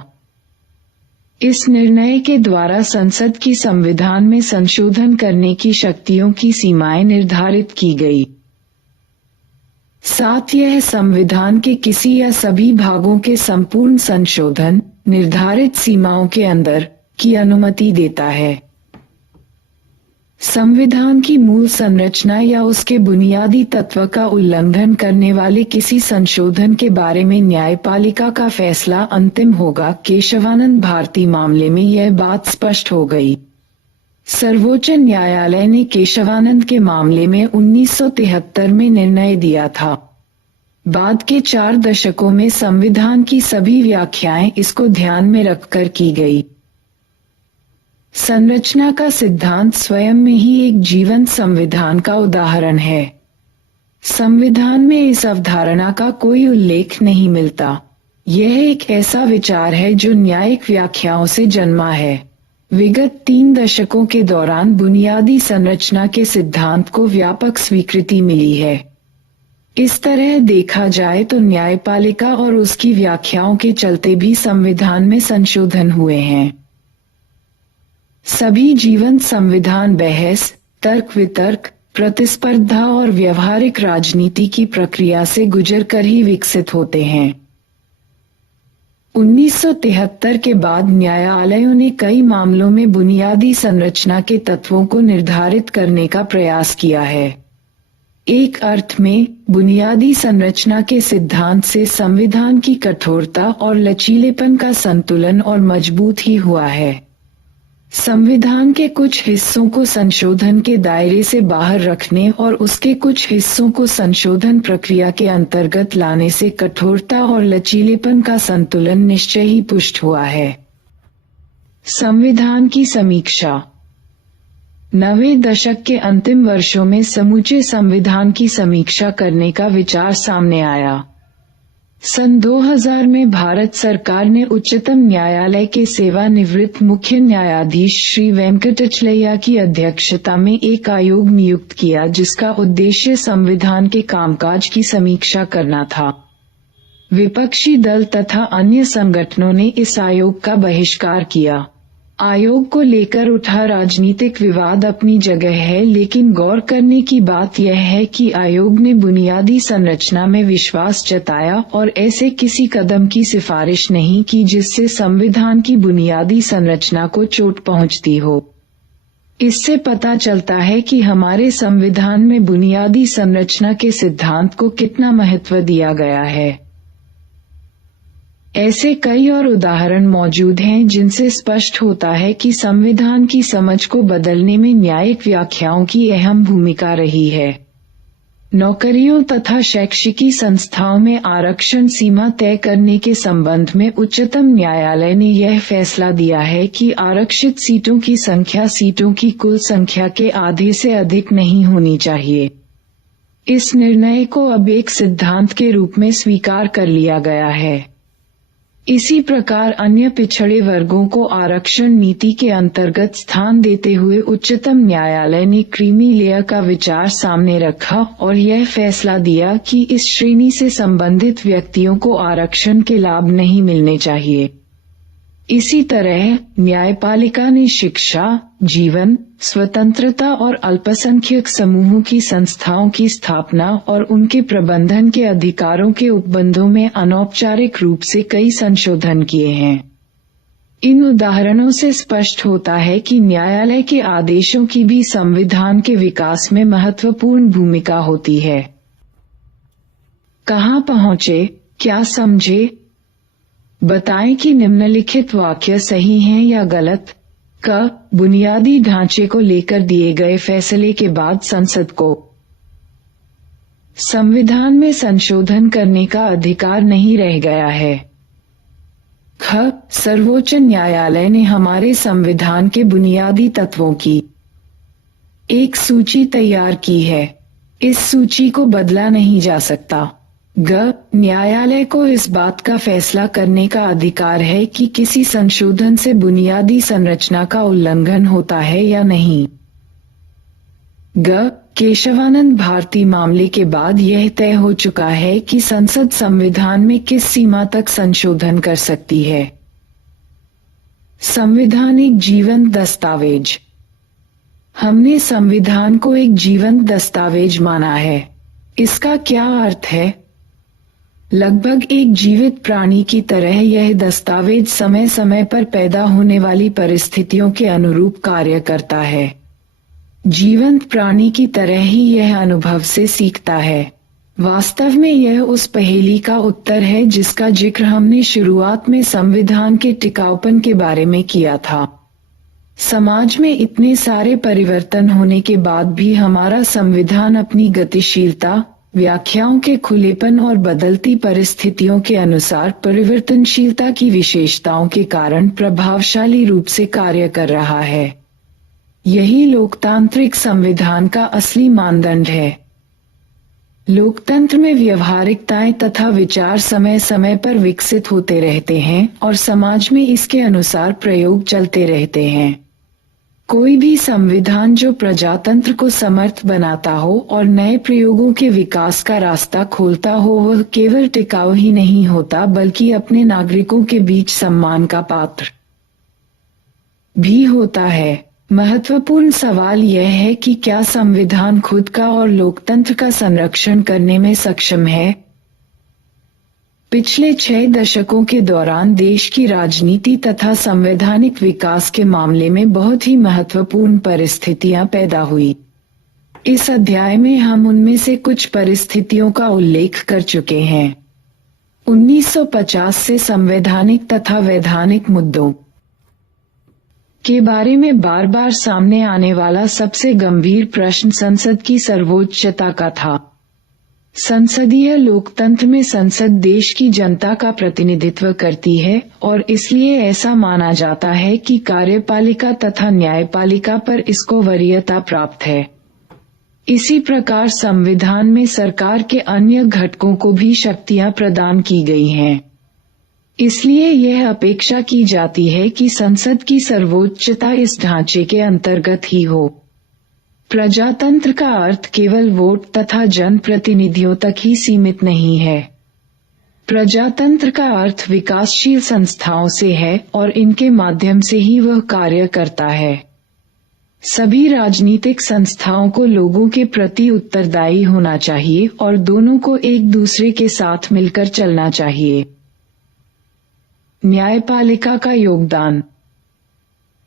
इस निर्णय के द्वारा संसद की संविधान में संशोधन करने की शक्तियों की सीमाएं निर्धारित की गई। साथ यह संविधान के किसी या सभी भागों के संपूर्ण संशोधन, निर्धारित सीमाओं के अंदर, की अनुमति देता है। संविधान की मूल संरचना या उसके बुनियादी तत्व का उल्लंघन करने वाले किसी संशोधन के बारे में न्यायपालिका का फैसला अंतिम होगा। केशवानंद भारती मामले में यह बात स्पष्ट हो गई। सर्वोच्च न्यायालय ने केशवानंद के मामले में 1973 में निर्णय दिया था। बाद के 4 दशकों में संविधान की सभी व्याख्याएं इसको ध्यान में रखकर की गई। संरचना का सिद्धांत स्वयं में ही एक जीवंत संविधान का उदाहरण है। संविधान में इस अवधारणा का कोई उल्लेख नहीं मिलता। यह एक ऐसा विचार है जो न्यायिक व्याख्याओं से जन्मा है। विगत 3 दशकों के दौरान बुनियादी संरचना के सिद्धांत को व्यापक स्वीकृति मिली है। इस तरह देखा जाए तो न्यायपालिका और उसकी व्याख्याओं के चलते भी संविधान में संशोधन हुए हैं। सभी जीवंत संविधान बहस, तर्क वितर्क, प्रतिस्पर्धा और व्यवहारिक राजनीति की प्रक्रिया से गुजरकर ही विकसित होते हैं। 1973 के बाद न्यायालयों ने कई मामलों में बुनियादी संरचना के तत्वों को निर्धारित करने का प्रयास किया है। एक अर्थ में बुनियादी संरचना के सिद्धांत से संविधान की कठोरता और लचीलेपन का संतुलन और मजबूत ही हुआ है। संविधान के कुछ हिस्सों को संशोधन के दायरे से बाहर रखने और उसके कुछ हिस्सों को संशोधन प्रक्रिया के अंतर्गत लाने से कठोरता और लचीलेपन का संतुलन निश्चय ही पुष्ट हुआ है। संविधान की समीक्षा। 90 दशक के अंतिम वर्षों में समूचे संविधान की समीक्षा करने का विचार सामने आया। सन 2000 में भारत सरकार ने उच्चतम न्यायालय के सेवानिवृत्त मुख्य न्यायाधीश श्री वेंकटचलैया की अध्यक्षता में एक आयोग नियुक्त किया जिसका उद्देश्य संविधान के कामकाज की समीक्षा करना था। विपक्षी दल तथा अन्य संगठनों ने इस आयोग का बहिष्कार किया। आयोग को लेकर उठा राजनीतिक विवाद अपनी जगह है, लेकिन गौर करने की बात यह है कि आयोग ने बुनियादी संरचना में विश्वास जताया और ऐसे किसी कदम की सिफारिश नहीं की जिससे संविधान की बुनियादी संरचना को चोट पहुंचती हो। इससे पता चलता है कि हमारे संविधान में बुनियादी संरचना के सिद्धांत को कितना महत्व दिया गया है। ऐसे कई और उदाहरण मौजूद हैं जिनसे स्पष्ट होता है कि संविधान की समझ को बदलने में न्यायिक व्याख्याओं की अहम भूमिका रही है। नौकरियों तथा शैक्षिकी संस्थाओं में आरक्षण सीमा तय करने के संबंध में उच्चतम न्यायालय ने यह फैसला दिया है कि आरक्षित सीटों की संख्या सीटों की कुल संख्या के आधे से अधिक नहीं होनी चाहिए। इस निर्णय को अब एक सिद्धांत के रूप में स्वीकार कर लिया गया है। इसी प्रकार अन्य पिछड़े वर्गों को आरक्षण नीति के अंतर्गत स्थान देते हुए उच्चतम न्यायालय ने क्रीमी लेयर का विचार सामने रखा और यह फैसला दिया कि इस श्रेणी से संबंधित व्यक्तियों को आरक्षण के लाभ नहीं मिलने चाहिए। इसी तरह न्यायपालिका ने शिक्षा, जीवन, स्वतंत्रता और अल्पसंख्यक समूहों की संस्थाओं की स्थापना और उनके प्रबंधन के अधिकारों के उपबंधों में अनौपचारिक रूप से कई संशोधन किए हैं। इन उदाहरणों से स्पष्ट होता है कि न्यायालय के आदेशों की भी संविधान के विकास में महत्वपूर्ण भूमिका होती है। कहाँ पहुँचे, क्या समझे? बताएं कि निम्नलिखित वाक्य सही हैं या गलत। क, बुनियादी ढांचे को लेकर दिए गए फैसले के बाद संसद को संविधान में संशोधन करने का अधिकार नहीं रह गया है। ख, सर्वोच्च न्यायालय ने हमारे संविधान के बुनियादी तत्वों की एक सूची तैयार की है। इस सूची को बदला नहीं जा सकता। ग, न्यायालय को इस बात का फैसला करने का अधिकार है कि किसी संशोधन से बुनियादी संरचना का उल्लंघन होता है या नहीं। ग, केशवानंद भारती मामले के बाद यह तय हो चुका है कि संसद संविधान में किस सीमा तक संशोधन कर सकती है। संविधान एक जीवंत दस्तावेज। हमने संविधान को एक जीवंत दस्तावेज माना है। इसका क्या अर्थ है? लगभग एक जीवित प्राणी की तरह यह दस्तावेज समय समय पर पैदा होने वाली परिस्थितियों के अनुरूप कार्य करता है। जीवंत प्राणी की तरह ही यह अनुभव से सीखता है। वास्तव में यह उस पहेली का उत्तर है जिसका जिक्र हमने शुरुआत में संविधान के टिकाऊपन के बारे में किया था। समाज में इतने सारे परिवर्तन होने के बाद भी हमारा संविधान अपनी गतिशीलता, व्याख्याओं के खुलेपन और बदलती परिस्थितियों के अनुसार परिवर्तनशीलता की विशेषताओं के कारण प्रभावशाली रूप से कार्य कर रहा है। यही लोकतांत्रिक संविधान का असली मानदंड है। लोकतंत्र में व्यवहारिकताएं तथा विचार समय समय पर विकसित होते रहते हैं और समाज में इसके अनुसार प्रयोग चलते रहते हैं। कोई भी संविधान जो प्रजातंत्र को समर्थ बनाता हो और नए प्रयोगों के विकास का रास्ता खोलता हो, वह केवल टिकाऊ ही नहीं होता बल्कि अपने नागरिकों के बीच सम्मान का पात्र भी होता है। महत्वपूर्ण सवाल यह है कि क्या संविधान खुद का और लोकतंत्र का संरक्षण करने में सक्षम है? पिछले 6 दशकों के दौरान देश की राजनीति तथा संवैधानिक विकास के मामले में बहुत ही महत्वपूर्ण परिस्थितियां पैदा हुई। इस अध्याय में हम उनमें से कुछ परिस्थितियों का उल्लेख कर चुके हैं। 1950 से संवैधानिक तथा वैधानिक मुद्दों के बारे में बार बार सामने आने वाला सबसे गंभीर प्रश्न संसद की सर्वोच्चता का था। संसदीय लोकतंत्र में संसद देश की जनता का प्रतिनिधित्व करती है और इसलिए ऐसा माना जाता है कि कार्यपालिका तथा न्यायपालिका पर इसको वरीयता प्राप्त है। इसी प्रकार संविधान में सरकार के अन्य घटकों को भी शक्तियां प्रदान की गई हैं। इसलिए यह अपेक्षा की जाती है कि संसद की सर्वोच्चता इस ढांचे के अंतर्गत ही हो। प्रजातंत्र का अर्थ केवल वोट तथा जनप्रतिनिधियों तक ही सीमित नहीं है। प्रजातंत्र का अर्थ विकासशील संस्थाओं से है और इनके माध्यम से ही वह कार्य करता है। सभी राजनीतिक संस्थाओं को लोगों के प्रति उत्तरदायी होना चाहिए और दोनों को एक दूसरे के साथ मिलकर चलना चाहिए। न्यायपालिका का योगदान।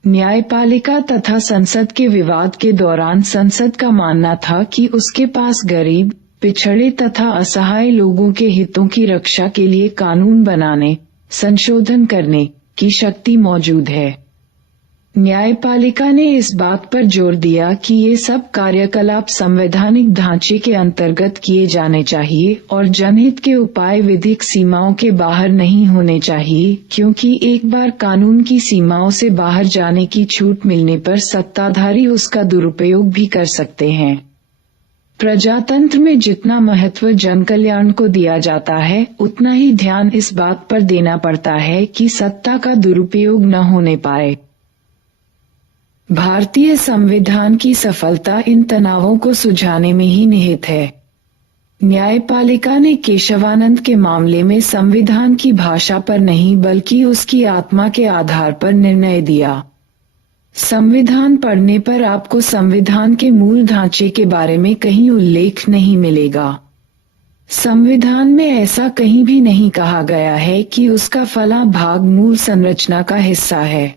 न्यायपालिका तथा संसद के विवाद के दौरान संसद का मानना था कि उसके पास गरीब, पिछड़े तथा असहाय लोगों के हितों की रक्षा के लिए कानून बनाने, संशोधन करने की शक्ति मौजूद है। न्यायपालिका ने इस बात पर जोर दिया कि ये सब कार्यकलाप संवैधानिक ढांचे के अंतर्गत किए जाने चाहिए और जनहित के उपाय विधिक सीमाओं के बाहर नहीं होने चाहिए, क्योंकि एक बार कानून की सीमाओं से बाहर जाने की छूट मिलने पर सत्ताधारी उसका दुरुपयोग भी कर सकते हैं। प्रजातंत्र में जितना महत्व जनकल्याण को दिया जाता है, उतना ही ध्यान इस बात पर देना पड़ता है कि सत्ता का दुरुपयोग न होने पाए। भारतीय संविधान की सफलता इन तनावों को सुलझाने में ही निहित है। न्यायपालिका ने केशवानंद के मामले में संविधान की भाषा पर नहीं बल्कि उसकी आत्मा के आधार पर निर्णय दिया। संविधान पढ़ने पर आपको संविधान के मूल ढांचे के बारे में कहीं उल्लेख नहीं मिलेगा। संविधान में ऐसा कहीं भी नहीं कहा गया है कि उसका फला भाग मूल संरचना का हिस्सा है।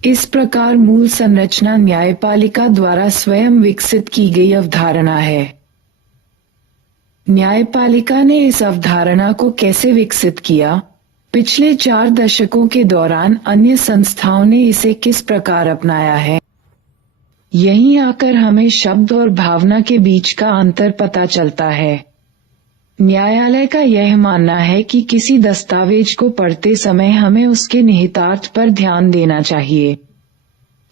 इस प्रकार मूल संरचना न्यायपालिका द्वारा स्वयं विकसित की गई अवधारणा है। न्यायपालिका ने इस अवधारणा को कैसे विकसित किया? पिछले 4 दशकों के दौरान अन्य संस्थाओं ने इसे किस प्रकार अपनाया है? यहीं आकर हमें शब्द और भावना के बीच का अंतर पता चलता है। न्यायालय का यह मानना है कि किसी दस्तावेज को पढ़ते समय हमें उसके निहितार्थ पर ध्यान देना चाहिए।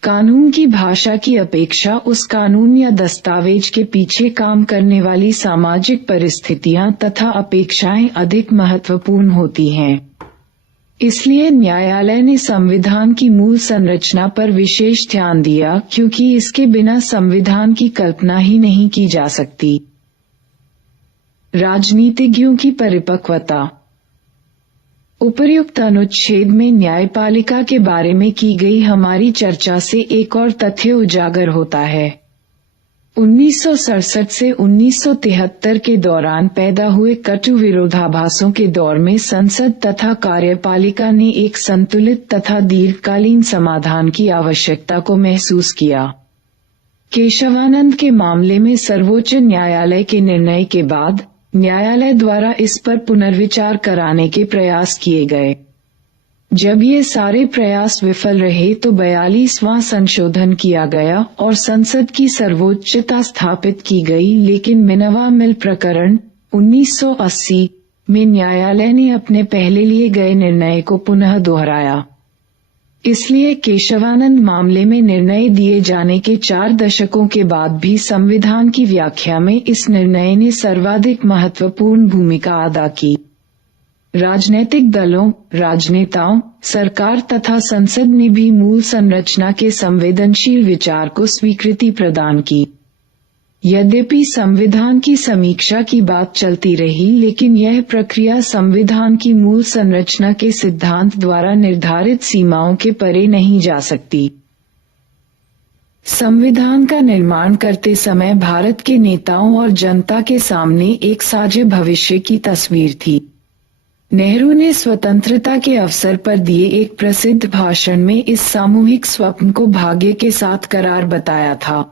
कानून की भाषा की अपेक्षा उस कानून या दस्तावेज के पीछे काम करने वाली सामाजिक परिस्थितियां तथा अपेक्षाएं अधिक महत्वपूर्ण होती हैं। इसलिए न्यायालय ने संविधान की मूल संरचना पर विशेष ध्यान दिया, क्योंकि इसके बिना संविधान की कल्पना ही नहीं की जा सकती। राजनीतिज्ञों की परिपक्वता। उपर्युक्त अनुच्छेद में न्यायपालिका के बारे में की गई हमारी चर्चा से एक और तथ्य उजागर होता है। 1967 से 1973 के दौरान पैदा हुए कटु विरोधाभासों के दौर में संसद तथा कार्यपालिका ने एक संतुलित तथा दीर्घकालीन समाधान की आवश्यकता को महसूस किया। केशवानंद के मामले में सर्वोच्च न्यायालय के निर्णय के बाद न्यायालय द्वारा इस पर पुनर्विचार कराने के प्रयास किए गए। जब ये सारे प्रयास विफल रहे तो 42वां संशोधन किया गया और संसद की सर्वोच्चता स्थापित की गई, लेकिन मिनर्वा मिल प्रकरण 1980 में न्यायालय ने अपने पहले लिए गए निर्णय को पुनः दोहराया। इसलिए केशवानंद मामले में निर्णय दिए जाने के 4 दशकों के बाद भी संविधान की व्याख्या में इस निर्णय ने सर्वाधिक महत्वपूर्ण भूमिका अदा की। राजनीतिक दलों, राजनेताओं, सरकार तथा संसद ने भी मूल संरचना के संवेदनशील विचार को स्वीकृति प्रदान की। यद्यपि संविधान की समीक्षा की बात चलती रही, लेकिन यह प्रक्रिया संविधान की मूल संरचना के सिद्धांत द्वारा निर्धारित सीमाओं के परे नहीं जा सकती। संविधान का निर्माण करते समय भारत के नेताओं और जनता के सामने एक साझे भविष्य की तस्वीर थी। नेहरू ने स्वतंत्रता के अवसर पर दिए एक प्रसिद्ध भाषण में इस सामूहिक स्वप्न को भाग्य के साथ करार बताया था।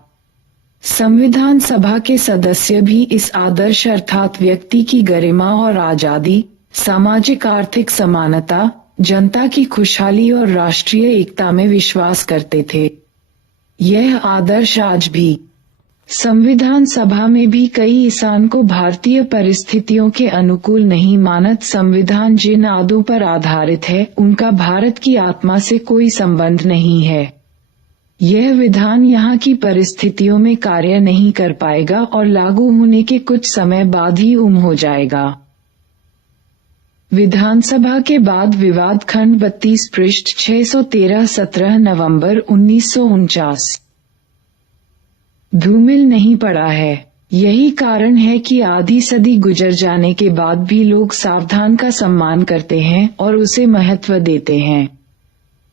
संविधान सभा के सदस्य भी इस आदर्श अर्थात व्यक्ति की गरिमा और आजादी, सामाजिक आर्थिक समानता, जनता की खुशहाली और राष्ट्रीय एकता में विश्वास करते थे। यह आदर्श आज भी संविधान सभा में भी कई इंसान को भारतीय परिस्थितियों के अनुकूल नहीं मानत। संविधान जिन आदों पर आधारित है उनका भारत की आत्मा से कोई संबंध नहीं है। यह विधान यहाँ की परिस्थितियों में कार्य नहीं कर पाएगा और लागू होने के कुछ समय बाद ही हो जाएगा। विधानसभा के बाद विवाद खंड 32 पृष्ठ 613 17 नवंबर 1949। धूमिल नहीं पड़ा है। यही कारण है कि आधी सदी गुजर जाने के बाद भी लोग संविधान का सम्मान करते हैं और उसे महत्व देते हैं।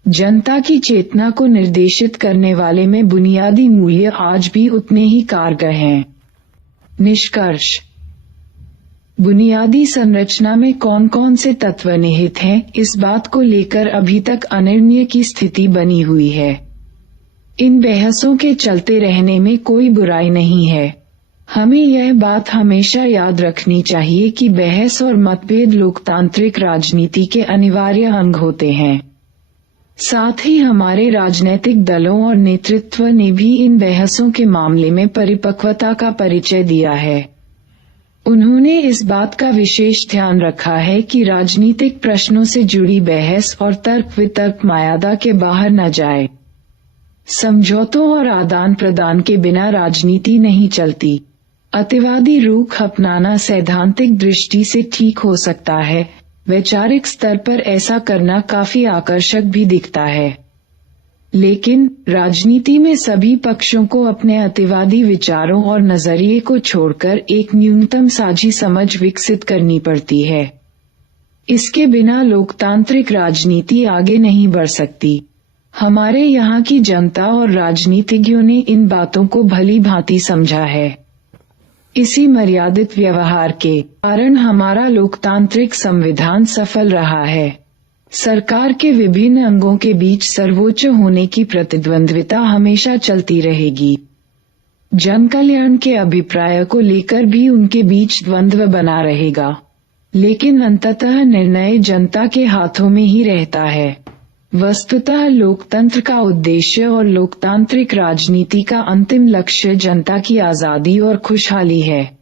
जनता की चेतना को निर्देशित करने वाले में बुनियादी मूल्य आज भी उतने ही कारगर हैं। निष्कर्ष: बुनियादी संरचना में कौन कौन से तत्व निहित हैं, इस बात को लेकर अभी तक अनिर्णय की स्थिति बनी हुई है। इन बहसों के चलते रहने में कोई बुराई नहीं है। हमें यह बात हमेशा याद रखनी चाहिए कि बहस और मतभेद लोकतांत्रिक राजनीति के अनिवार्य अंग होते हैं। साथ ही हमारे राजनीतिक दलों और नेतृत्व ने भी इन बहसों के मामले में परिपक्वता का परिचय दिया है। उन्होंने इस बात का विशेष ध्यान रखा है कि राजनीतिक प्रश्नों से जुड़ी बहस और तर्क वितर्क मर्यादा के बाहर न जाए। समझौतों और आदान प्रदान के बिना राजनीति नहीं चलती। अतिवादी रुख अपनाना सैद्धांतिक दृष्टि से ठीक हो सकता है, वैचारिक स्तर पर ऐसा करना काफी आकर्षक भी दिखता है, लेकिन राजनीति में सभी पक्षों को अपने अतिवादी विचारों और नजरिए को छोड़कर एक न्यूनतम साझी समझ विकसित करनी पड़ती है। इसके बिना लोकतांत्रिक राजनीति आगे नहीं बढ़ सकती। हमारे यहाँ की जनता और राजनीतिज्ञों ने इन बातों को भली भांति समझा है। इसी मर्यादित व्यवहार के कारण हमारा लोकतांत्रिक संविधान सफल रहा है। सरकार के विभिन्न अंगों के बीच सर्वोच्च होने की प्रतिद्वंद्विता हमेशा चलती रहेगी। जन कल्याण के अभिप्राय को लेकर भी उनके बीच द्वंद्व बना रहेगा, लेकिन अंततः निर्णय जनता के हाथों में ही रहता है। वस्तुतः लोकतंत्र का उद्देश्य और लोकतांत्रिक राजनीति का अंतिम लक्ष्य जनता की आजादी और खुशहाली है।